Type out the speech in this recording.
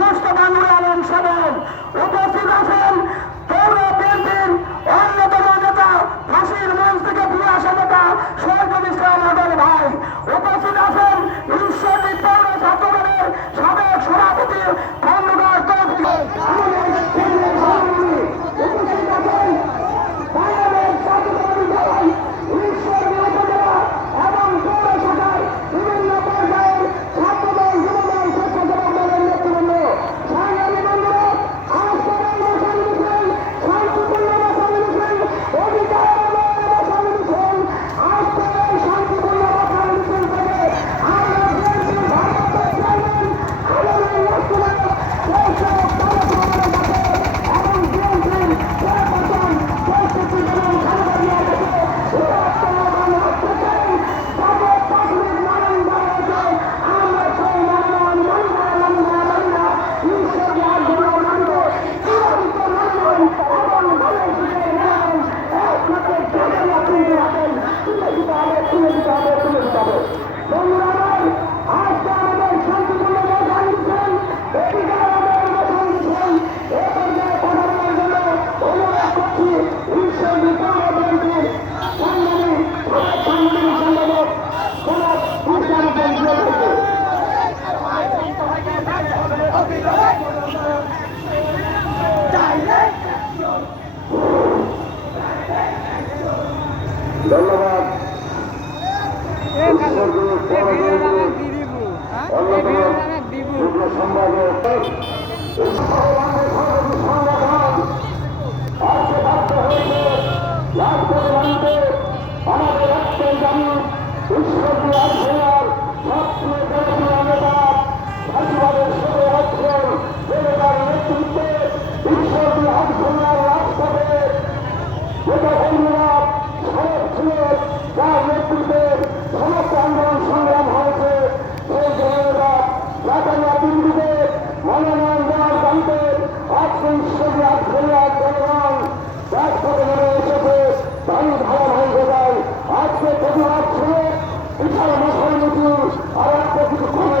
মুস্তফা নূর আলম সাহেব উপস্থিত আছেন। পৌর বিএনপির অন্যতম নেতা ফাঁসির মঞ্চ থেকে ফিরে আসা নেতা শহীদুল ইসলাম আদল ভাই উপস্থিত আছেন। ঈশ্বরদী পৌর ছাত্রদলের সাবেক সভাপতি খন্দকার তৌফিক উপস্থিত আছেন। বাংলাদেশ জাতীয়তাবাদী দল ঈশ্বরদী উপজেলা এবং পৌর শাখার বিভিন্ন পর্যায়ের ছাত্রদল যুবদল স্বেচ্ছাসেবক দলের নেতৃবৃন্দ সংগ্রামী বন্ধুরা, আজকের এই ভাষণ মিছিল শান্তিপূর্ণ ভাষণ মিছিল, অধিকার ভাষণ মিছিল। আজকের এই শান্তিপূর্ণ ভাষণ মিছিল থেকে আমরা বিএনপির ভারপ্রাপ্ত চেয়ারম্যান আলমের রাষ্ট্রনায়ক শৈশব তারেক রহমানের কাছে এবং বিএনপির চেয়ারপারসন দেশনেত্রী বেগম খালেদা জিয়ার কাছে উদাত্ত আহ্বান রাখতে চাই। তাদের প্রাথমিক মনোনয়ন দেওয়া হয়েছে। আমরা সেই মনোনয়ন মানি না, মানি না, মানি না। ঈশ্বরকে আগ্রহ মানব বিরোধিত মনোনয়ন এবং বাংলাদেশের মনোনয়ন একমাত্র জাতীয় তুলে রাখেন। তুলে দিতে হবে, তুলে দিতে হবে, তুলে দিতে হবে। বন্ধুরা আমার, আজকে আমাদের শান্তিপূর্ণ অবস্থান দিচ্ছেন, অধিকার আমাদের অবস্থান দিচ্ছেন। এ পর্যায়ে কথা বলার জন্য অনুরোধ করছি ঈশ্বরদী পৌর বিএনপির সংগ্রামী সাংগঠনিক সম্পাদক জনাব ইসলাম পঞ্জিয়া ভাইকে। ধন্যবাদ। আমাদের রক্তের দাবি ঈশ্বরদী আন্দোলন সবচেয়ে জনপ্রিয় নেতা ফাঁসিবাদের ষোলো বছর জনতার নেতৃত্বে ঈশ্বরদী আন্দোলন রাজপথে নেতা কর্মীরা সড়ক ছিল, যার নেতৃত্বে সমস্ত আন্দোলন সংগ্রাম হয়েছে। সেই জনতা রাজারা দিল্লিতে মনোনয়ন দেওয়ার দাবিতে আজকে ঈশ্বরদী আন্দোলন জনগণ রাজপথে নেমে এসেছে। দাবি ধারাবাহিক যায়। আজকে প্রতিবাদ ছিল বিশাল মশাল মিছিল আর একটা কিছু কমে